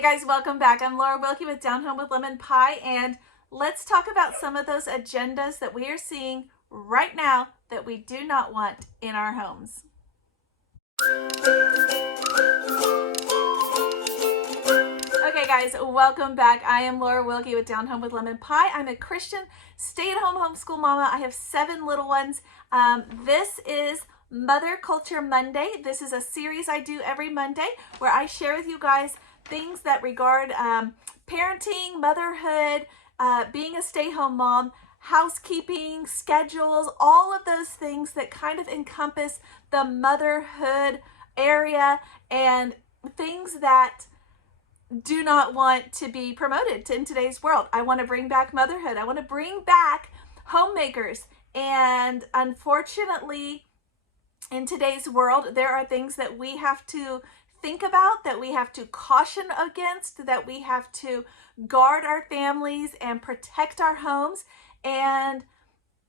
Hey guys, welcome back. I'm Laura Wilkie with Down Home with Lemon Pie, and let's talk about some of those agendas that we are seeing right now that we do not want in our homes. Okay guys, welcome back. I am Laura Wilkie with Down Home with Lemon Pie. I'm a Christian stay-at-home homeschool mama. I have 7 little ones. This is Mother Culture Monday. This is a series I do every Monday where I share with you guys things that regard parenting, motherhood, being a stay-home mom, housekeeping, schedules, all of those things that kind of encompass the motherhood area and things that do not want to be promoted in today's world. I want to bring back motherhood. I want to bring back homemakers. And unfortunately, in today's world, there are things that we have to think about, that we have to caution against, that we have to guard our families and protect our homes, and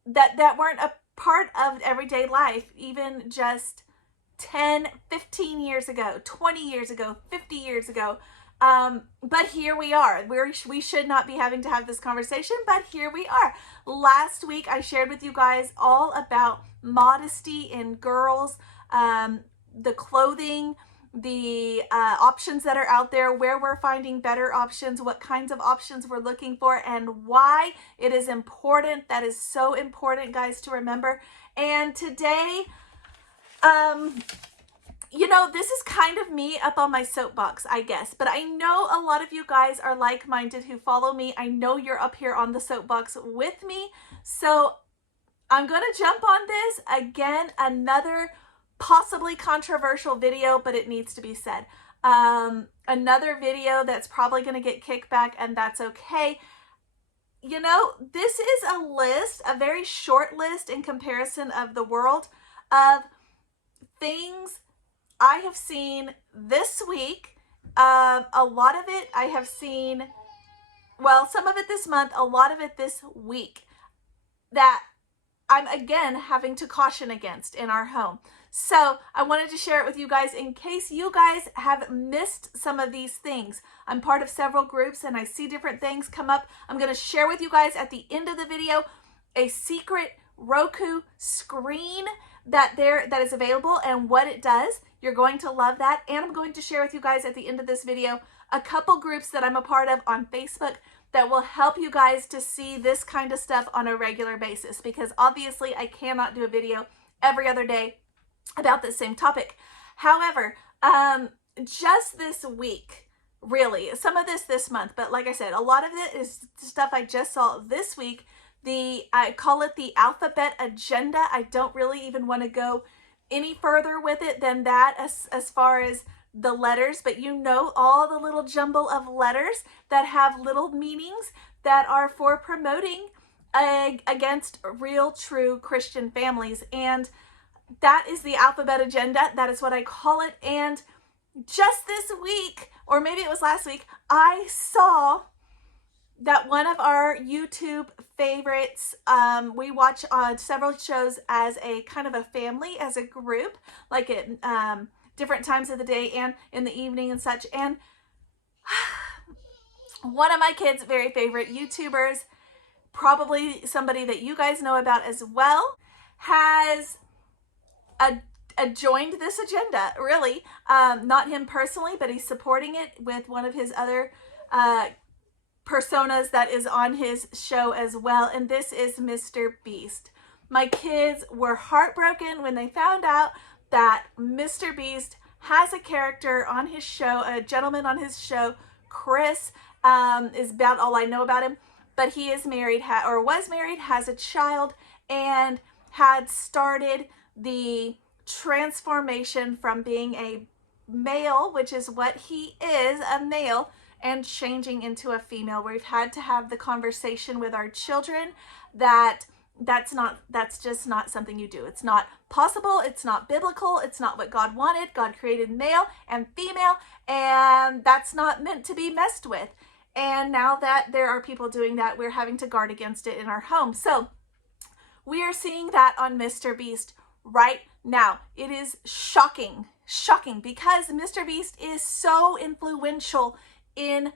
that weren't a part of everyday life even just 10, 15 years ago, 20 years ago, 50 years ago. But here we are. We should not be having to have this conversation, but here we are. Last week, I shared with you guys all about modesty in girls, the clothing, the options that are out there, where we're finding better options, what kinds of options we're looking for, and why it is important. That is so important, guys, to remember. And today, you know, this is kind of me up on my soapbox, I guess, but I know a lot of you guys are like-minded who follow me. I know you're up here on the soapbox with me. So I'm going to jump on this again, another possibly controversial video, but it needs to be said. Another video that's probably going to get kickback, and that's okay. You know, this is a list, a very short list in comparison of the world of things I have seen this week. A lot of it I have seen, well, some of it this month, a lot of it this week, that I'm again having to caution against in our home. So I wanted to share it with you guys in case you guys have missed some of these things. I'm part of several groups and I see different things come up. I'm going to share with you guys at the end of the video a secret Roku screen that is available and what it does. You're going to love that. And I'm going to share with you guys at the end of this video a couple groups that I'm a part of on Facebook that will help you guys to see this kind of stuff on a regular basis, because obviously I cannot do a video every other day about the same topic. However, just this week, really, some of this month, but like I said, a lot of it is stuff I just saw this week. I call it the alphabet agenda. I don't really even want to go any further with it than that as far as the letters, but you know, all the little jumble of letters that have little meanings that are for promoting against real, true Christian families. And that is the alphabet agenda. That is what I call it. And just this week, or maybe it was last week, I saw that one of our YouTube favorites, we watch several shows as a kind of a family, as a group, like at different times of the day and in the evening and such. And one of my kids' very favorite YouTubers, probably somebody that you guys know about as well, has joined this agenda, really. Not him personally, but he's supporting it with one of his other personas that is on his show as well, and this is Mr. Beast. My kids were heartbroken when they found out that Mr. Beast has a character on his show, a gentleman on his show. Chris is about all I know about him, but he is married, was married, has a child, and had started the transformation from being a male, which is what he is, a male, and changing into a female. We've had to have the conversation with our children that that's just not something you do. It's not possible. It's not biblical. It's not what God wanted. God created male and female, and that's not meant to be messed with. And now that there are people doing that, we're having to guard against it in our home. So we are seeing that on Mr. Beast right now. It is shocking because Mr. Beast is so influential in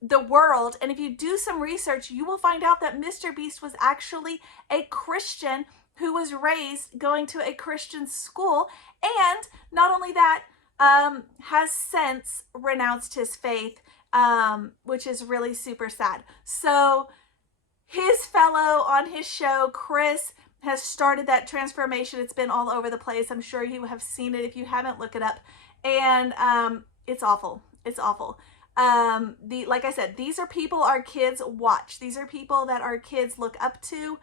the world. And if you do some research, you will find out that Mr. Beast was actually a Christian who was raised going to a Christian school, and not only that, has since renounced his faith, which is really super sad. So his fellow on his show, Chris, has started that transformation. It's been all over the place. I'm sure you have seen it. If you haven't, look it up. And it's awful. It's awful. Like I said, these are people our kids watch. These are people that our kids look up to,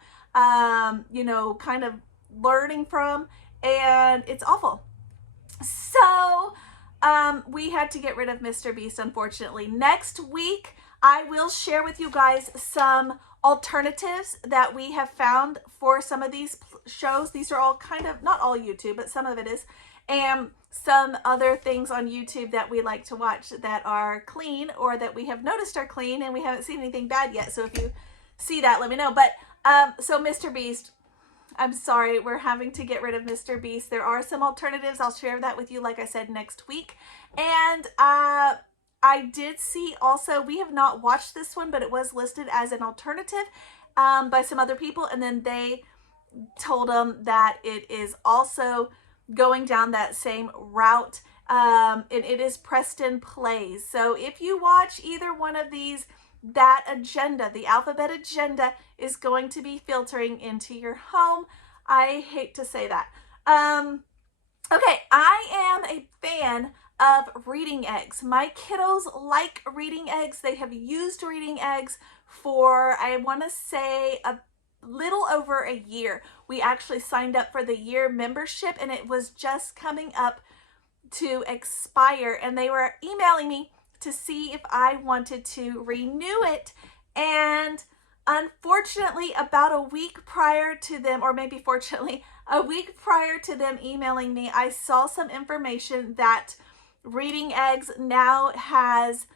you know, kind of learning from, and it's awful. So we had to get rid of Mr. Beast, unfortunately. Next week, I will share with you guys some alternatives that we have found for some of these shows. These are all kind of, not all YouTube, but some of it is. And some other things on YouTube that we like to watch that are clean, or that we have noticed are clean, and we haven't seen anything bad yet. So if you see that, let me know. But so Mr. Beast, I'm sorry, we're having to get rid of Mr. Beast. There are some alternatives. I'll share that with you, like I said, next week. And I did see also, we have not watched this one, but it was listed as an alternative by some other people. And then they told them that it is also going down that same route. And it is Preston Plays. So if you watch either one of these, that agenda, the alphabet agenda, is going to be filtering into your home. I hate to say that. Okay, I am a fan of reading eggs. My kiddos like reading eggs. They have used reading eggs for, I want to say, a little over a year. We actually signed up for the year membership, and it was just coming up to expire, and they were emailing me to see if I wanted to renew it. And unfortunately, about a week prior to them, or maybe fortunately, a week prior to them emailing me, I saw some information that Reading Eggs now has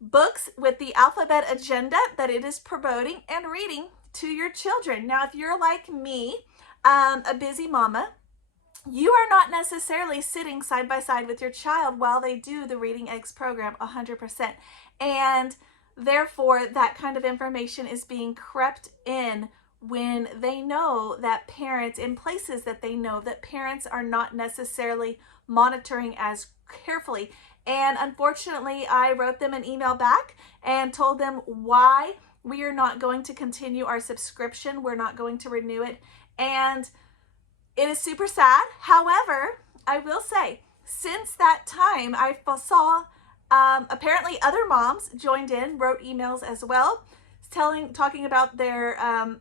books with the alphabet agenda that it is promoting and reading to your children. Now, if you're like me, a busy mama, you are not necessarily sitting side by side with your child while they do the Reading Eggs program 100%. And therefore, that kind of information is being crept in when they know that parents, in places that they know that parents are not necessarily monitoring as carefully. And unfortunately, I wrote them an email back and told them why we are not going to continue our subscription. We're not going to renew it. And it is super sad. However, I will say, since that time, I saw apparently other moms joined in, wrote emails as well, talking about their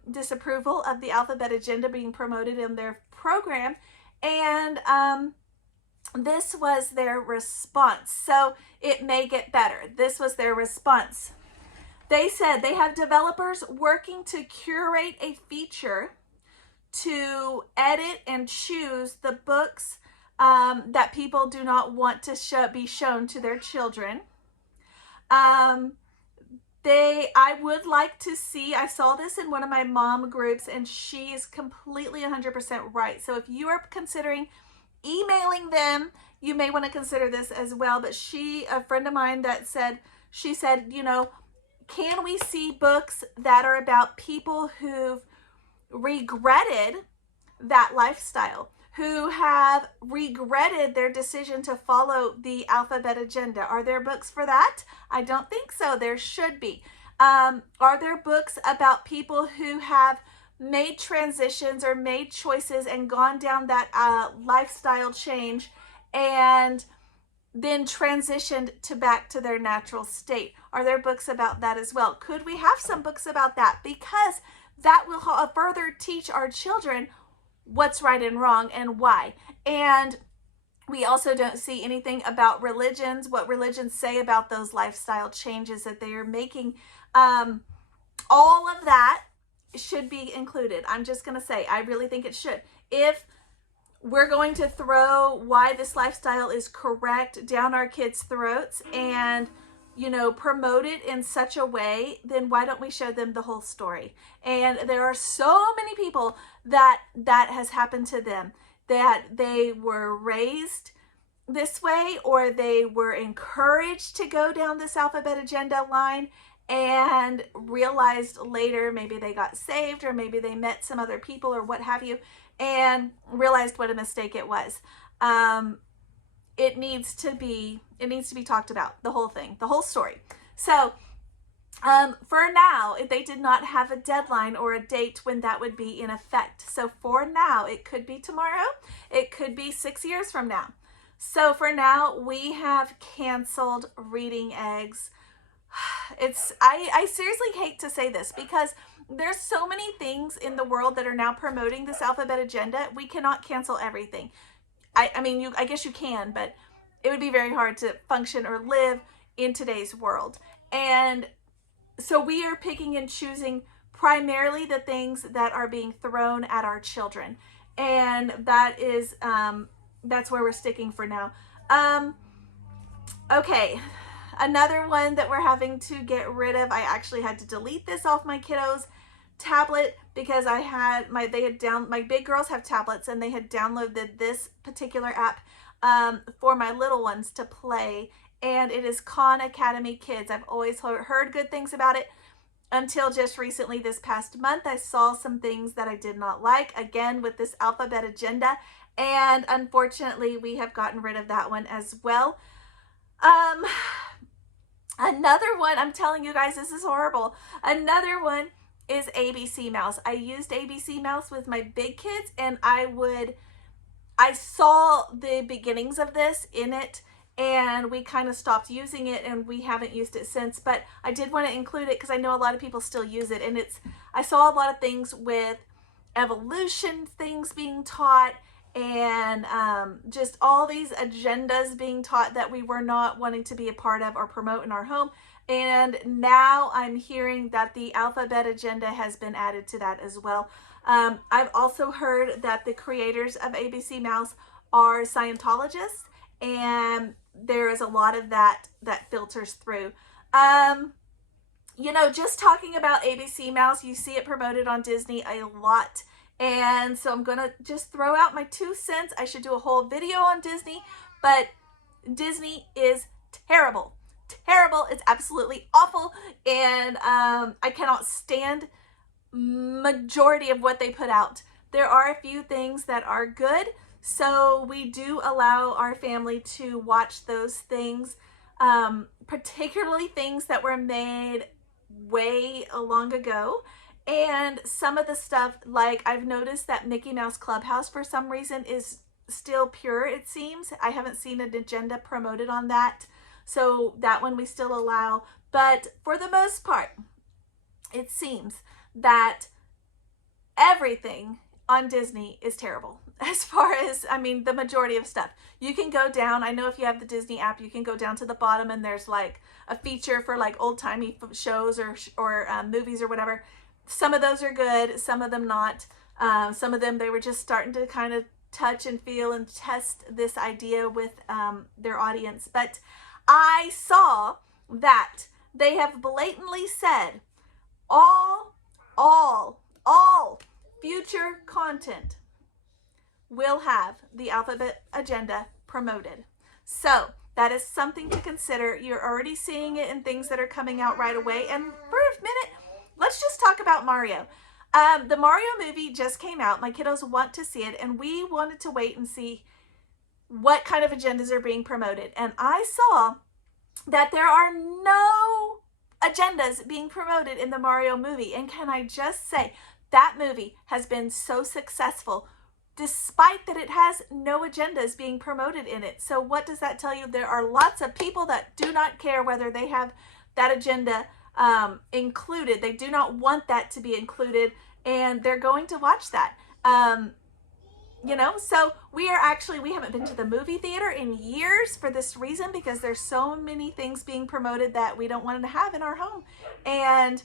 disapproval of the alphabet agenda being promoted in their program. And this was their response. So it may get better. This was their response. They said they have developers working to curate a feature to edit and choose the books that people do not want to be shown to their children. I would like to see, I saw this in one of my mom groups, and she is completely 100% right. So if you are considering emailing them, you may want to consider this as well. But a friend of mine that said, she said, you know, can we see books that are about people who've regretted that lifestyle, who have regretted their decision to follow the alphabet agenda? Are there books for that? I don't think so. There should be. Are there books about people who have made transitions or made choices and gone down that lifestyle change and then transitioned back to their natural state? Are there books about that as well? Could we have some books about that? Because that will further teach our children what's right and wrong and why. And we also don't see anything about religions, what religions say about those lifestyle changes that they are making. All of that should be included. I'm just going to say, I really think it should. If we're going to throw why this lifestyle is correct down our kids' throats and, you know, promote it in such a way, then why don't we show them the whole story? And there are so many people that has happened to them, that they were raised this way, or they were encouraged to go down this alphabet agenda line and realized later, maybe they got saved or maybe they met some other people or what have you, and realized what a mistake it was. It needs to be talked about, the whole thing, the whole story. So for now, they did not have a deadline or a date when that would be in effect. So for now, it could be tomorrow, it could be 6 years from now. So for now, we have canceled reading eggs. I seriously hate to say this because there's so many things in the world that are now promoting this alphabet agenda. We cannot cancel everything. I mean, I guess you can, but it would be very hard to function or live in today's world. And so we are picking and choosing primarily the things that are being thrown at our children. And that is, that's where we're sticking for now. Okay, another one that we're having to get rid of, I actually had to delete this off my kiddos' tablet because I had my big girls have tablets and they had downloaded this particular app for my little ones to play, and it is Khan Academy Kids. I've always heard good things about it until just recently. This past month I saw some things that I did not like, again with this alphabet agenda, and unfortunately we have gotten rid of that one as well. Another one, I'm telling you guys, this is horrible. Another one is ABC Mouse. I used ABC Mouse with my big kids, and I saw the beginnings of this in it, and we kind of stopped using it, and we haven't used it since. But I did want to include it because I know a lot of people still use it, and I saw a lot of things with evolution things being taught, and just all these agendas being taught that we were not wanting to be a part of or promote in our home. And now I'm hearing that the alphabet agenda has been added to that as well. I've also heard that the creators of ABC Mouse are Scientologists, and there is a lot of that filters through. You know, just talking about ABC Mouse, you see it promoted on Disney a lot. And so I'm going to just throw out my 2 cents. I should do a whole video on Disney, but Disney is terrible. Terrible. It's absolutely awful. And I cannot stand majority of what they put out. There are a few things that are good. So we do allow our family to watch those things, particularly things that were made way long ago. And some of the stuff, like I've noticed that Mickey Mouse Clubhouse for some reason is still pure, it seems. I haven't seen an agenda promoted on that. So that one we still allow. But for the most part, it seems that everything on Disney is terrible. As far as, I mean, the majority of stuff. You can go down, I know if you have the Disney app, you can go down to the bottom and there's like a feature for like old-timey shows or movies or whatever. Some of those are good, some of them not. Some of them, they were just starting to kind of touch and feel and test this idea with their audience. But I saw that they have blatantly said all future content will have the alphabet agenda promoted. So that is something to consider. You're already seeing it in things that are coming out right away. And for a minute, let's just talk about Mario. The Mario movie just came out. My kiddos want to see it, and we wanted to wait and see what kind of agendas are being promoted. And I saw that there are no agendas being promoted in the Mario movie. And can I just say, that movie has been so successful despite that it has no agendas being promoted in it. So what does that tell you? There are lots of people that do not care whether they have that agenda included. They do not want that to be included, and they're going to watch that. You know, so we haven't been to the movie theater in years for this reason, because there's so many things being promoted that we don't want to have in our home. And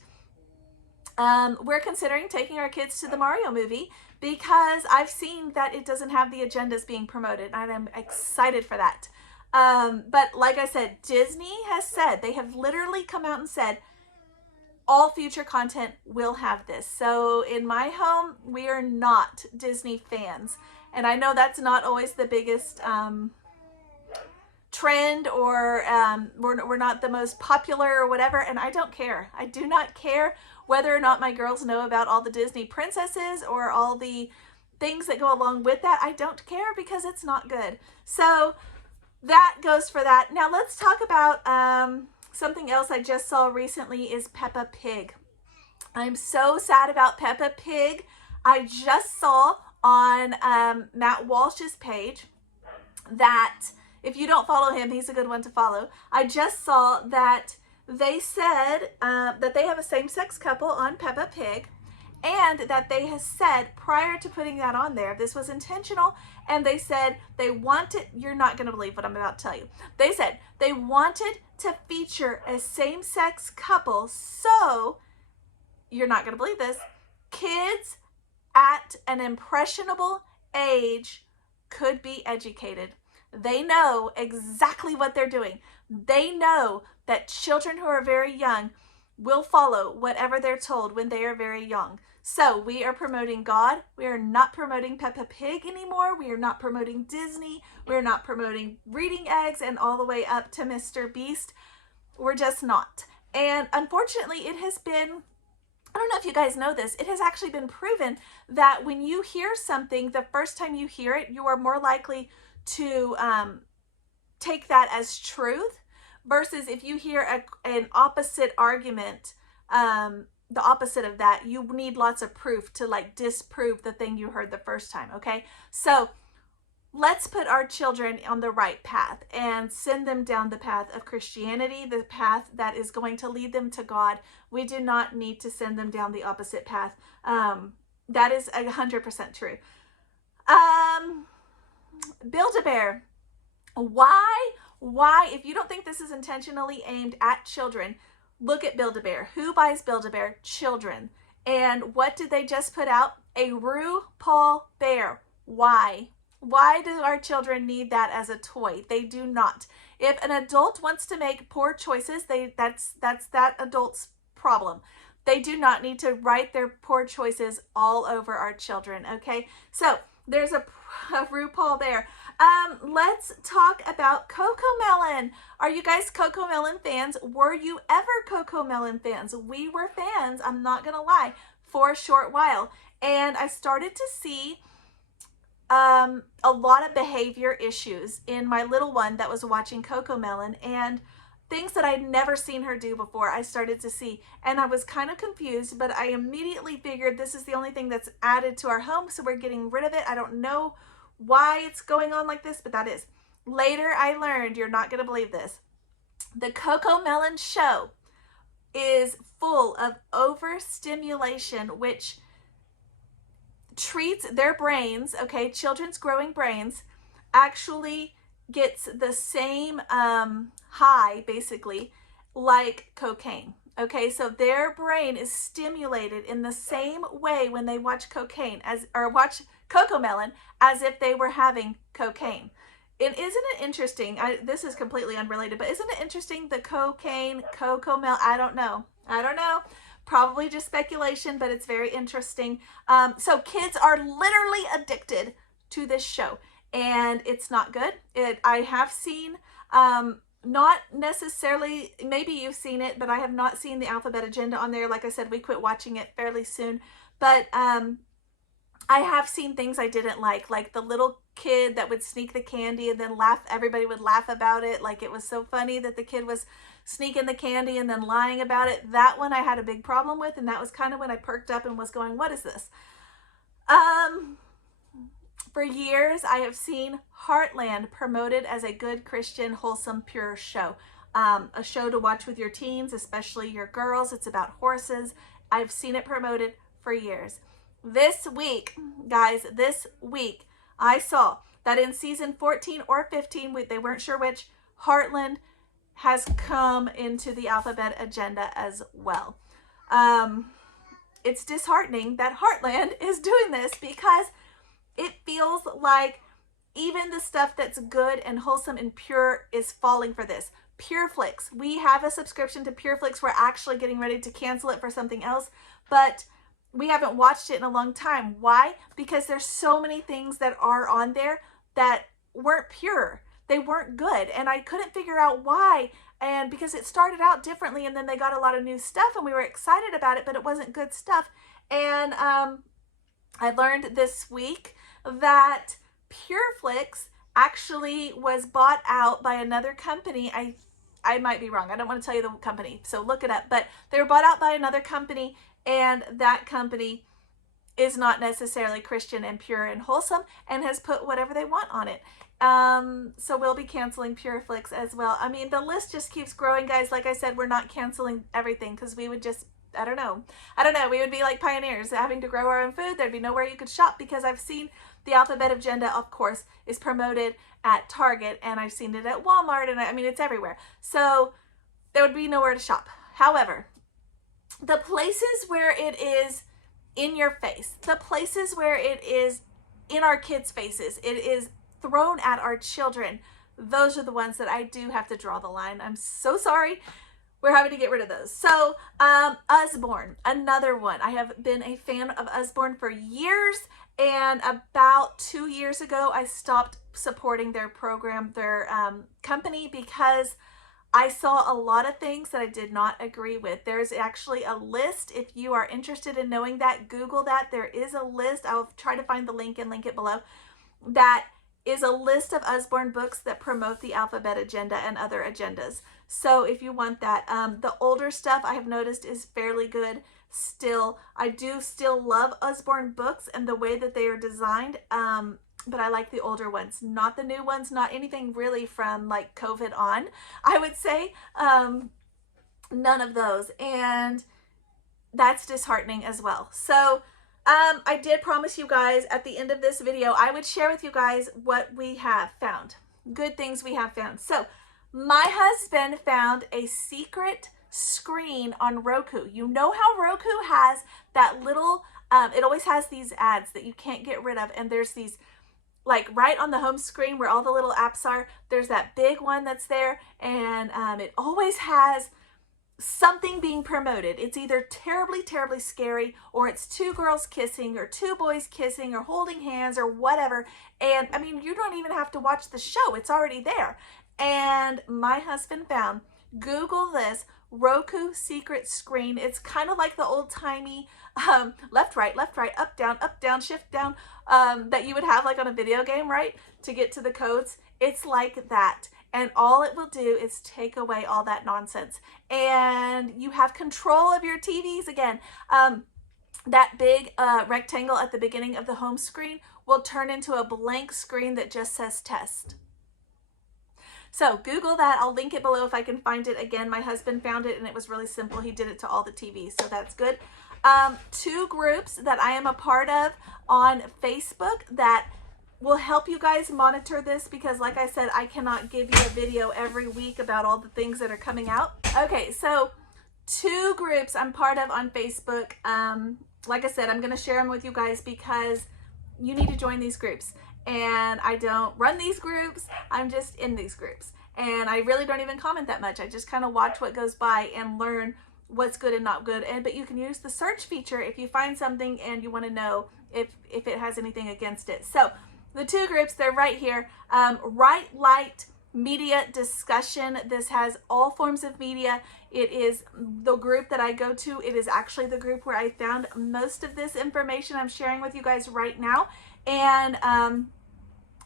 we're considering taking our kids to the Mario movie because I've seen that it doesn't have the agendas being promoted, and I'm excited for that. But like I said, Disney has said, they have literally come out and said, all future content will have this. So in my home, we are not Disney fans. And I know that's not always the biggest trend, or we're not the most popular or whatever, and I don't care. I do not care whether or not my girls know about all the Disney princesses or all the things that go along with that. I don't care because it's not good. So that goes for that. Now let's talk about something else I just saw recently is Peppa Pig. I'm so sad about Peppa Pig. I just saw on Matt Walsh's page that, if you don't follow him, he's a good one to follow. I just saw that they said that they have a same-sex couple on Peppa Pig, and that they have said prior to putting that on there, this was intentional, and they said they wanted, you're not going to believe what I'm about to tell you. They said they wanted to feature a same-sex couple, so, you're not going to believe this, kids at an impressionable age could be educated. They know exactly what they're doing. They know that children who are very young will follow whatever they're told when they are very young. So we are promoting God. We are not promoting Peppa Pig anymore. We are not promoting Disney. We're not promoting reading eggs and all the way up to Mr. Beast. We're just not. And unfortunately, it has been, I don't know if you guys know this, it has actually been proven that when you hear something, the first time you hear it, you are more likely to take that as truth, versus if you hear an opposite argument, the opposite of that, you need lots of proof to like disprove the thing you heard the first time, okay? So let's put our children on the right path and send them down the path of Christianity, the path that is going to lead them to God. We do not need to send them down the opposite path. That is 100% true. BuildABear. Why, if you don't think this is intentionally aimed at children, look at BuildABear. Who buys BuildABear? Children. And what did they just put out? A RuPaul bear. Why? Why do our children need that as a toy? They do not. If an adult wants to make poor choices, that's that adult's problem. They do not need to write their poor choices all over our children, okay? So there's a RuPaul bear. Let's talk about CocoMelo. Are you guys CocoMelo fans? Were you ever CocoMelo fans? We were fans, I'm not gonna lie, for a short while. And I started to see a lot of behavior issues in my little one that was watching CocoMelo, and things that I'd never seen her do before I started to see. And I was kind of confused, but I immediately figured this is the only thing that's added to our home, so we're getting rid of it. I don't know why it's going on like this, but that is. Later I learned, you're not going to believe this, the CocoMelo show is full of overstimulation, which treats their brains, okay, children's growing brains, actually gets the same high, basically, like cocaine. Okay, so their brain is stimulated in the same way when they watch cocaine or watch CocoMelo as if they were having cocaine. And isn't it interesting? This is completely unrelated, but isn't it interesting? The cocaine, CocoMelo, I don't know. Probably just speculation, but it's very interesting. So kids are literally addicted to this show, and it's not good. I have seen, not necessarily, maybe you've seen it, but I have not seen the alphabet agenda on there. Like I said, we quit watching it fairly soon, but I have seen things I didn't like the little kid that would sneak the candy and then laugh. Everybody would laugh about it. Like it was so funny that the kid was sneaking the candy and then lying about it. That one I had a big problem with, and that was kind of when I perked up and was going, what is this? For years, I have seen Heartland promoted as a good Christian, wholesome, pure show. A show to watch with your teens, especially your girls. It's about horses. I've seen it promoted for years. This week, guys, I saw that in season 14 or 15, they weren't sure which, Heartland has come into the alphabet agenda as well. It's disheartening that Heartland is doing this, because it feels like even the stuff that's good and wholesome and pure is falling for this. Flix. We have a subscription to Flix. We're actually getting ready to cancel it for something else, but we haven't watched it in a long time. Why? Because there's so many things that are on there that weren't pure. they weren't good, and I couldn't figure out why. And because it started out differently, and then they got a lot of new stuff, and we were excited about it, but it wasn't good stuff. And I learned this week that Flix actually was bought out by another company. I might be wrong. I don't want to tell you the company, so look it up. But they were bought out by another company, and that company is not necessarily Christian and pure and wholesome, and has put whatever they want on it. So we'll be canceling Flix as well. I mean, the list just keeps growing, guys. Like I said, we're not canceling everything because we would just, I don't know. We would be like pioneers having to grow our own food. There'd be nowhere you could shop, because I've seen the alphabet agenda, of course, is promoted at Target, and I've seen it at Walmart, and I mean, it's everywhere. So there would be nowhere to shop. However, the places where it is in your face, the places where it is in our kids' faces, it is thrown at our children, those are the ones that I do have to draw the line. I'm so sorry. We're having to get rid of those. So Usborne, another one. I have been a fan of Usborne for years, and about 2 years ago, I stopped supporting their program, their company, because I saw a lot of things that I did not agree with. There's actually a list. If you are interested in knowing that, Google that. There is a list. I'll try to find the link and link it below. That is a list of Usborne books that promote the alphabet agenda and other agendas. So if you want that, the older stuff I have noticed is fairly good still. I do still love Usborne books and the way that they are designed, but I like the older ones, not the new ones, not anything really from like COVID on, I would say. None of those, and that's disheartening as well. So I did promise you guys at the end of this video, I would share with you guys what we have found, good things we have found. So my husband found a secret screen on Roku. You know how Roku has that little, it always has these ads that you can't get rid of, and there's these, like right on the home screen where all the little apps are, there's that big one that's there, and it always has something being promoted. It's either terribly, terribly scary, or it's two girls kissing, or two boys kissing, or holding hands, or whatever. And I mean, you don't even have to watch the show. It's already there. And my husband found, Google this, Roku secret screen. It's kind of like the old-timey left, right, up, down, shift down, that you would have like on a video game, right? To get to the codes. It's like that. And all it will do is take away all that nonsense. And you have control of your TVs again. That big rectangle at the beginning of the home screen will turn into a blank screen that just says test. So Google that. I'll link it below if I can find it. Again, my husband found it, and it was really simple. He did it to all the TVs, so that's good. 2 groups that I am a part of on Facebook that will help you guys monitor this, because like I said, I cannot give you a video every week about all the things that are coming out. Okay, so 2 groups I'm part of on Facebook. Like I said, I'm going to share them with you guys because you need to join these groups. And I don't run these groups, I'm just in these groups. And I really don't even comment that much. I just kind of watch what goes by and learn what's good and not good. But you can use the search feature if you find something and you want to know if it has anything against it. So the 2 groups, they're right here. Right Light Media Discussion. This has all forms of media. It is the group that I go to. It is actually the group where I found most of this information I'm sharing with you guys right now. And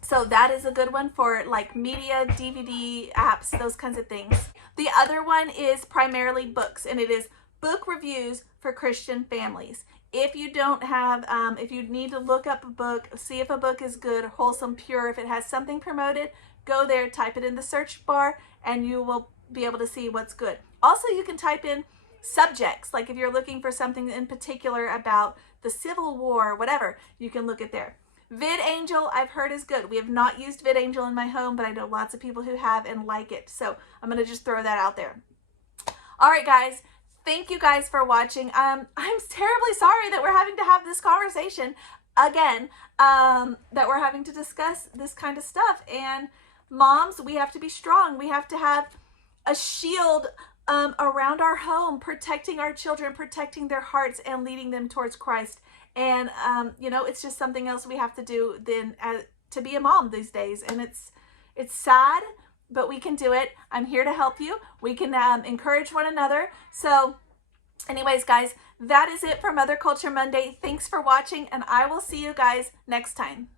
so that is a good one for like media, DVD, apps, those kinds of things. The other one is primarily books, and it is book reviews for Christian families. If you don't have, if you need to look up a book, see if a book is good, wholesome, pure, if it has something promoted, go there, type it in the search bar, and you will be able to see what's good. Also, you can type in subjects, like if you're looking for something in particular about the Civil War, whatever, you can look at there. VidAngel, I've heard is good. We have not used VidAngel in my home, but I know lots of people who have and like it. So I'm going to just throw that out there. All right, guys. Thank you guys for watching. I'm terribly sorry that we're having to have this conversation again, that we're having to discuss this kind of stuff. And moms, we have to be strong. We have to have a shield around our home, protecting our children, protecting their hearts, and leading them towards Christ. And, you know, it's just something else we have to do then to be a mom these days. And It's sad, but we can do it. I'm here to help you. We can encourage one another. So anyways, guys, that is it for Mother Culture Monday. Thanks for watching, and I will see you guys next time.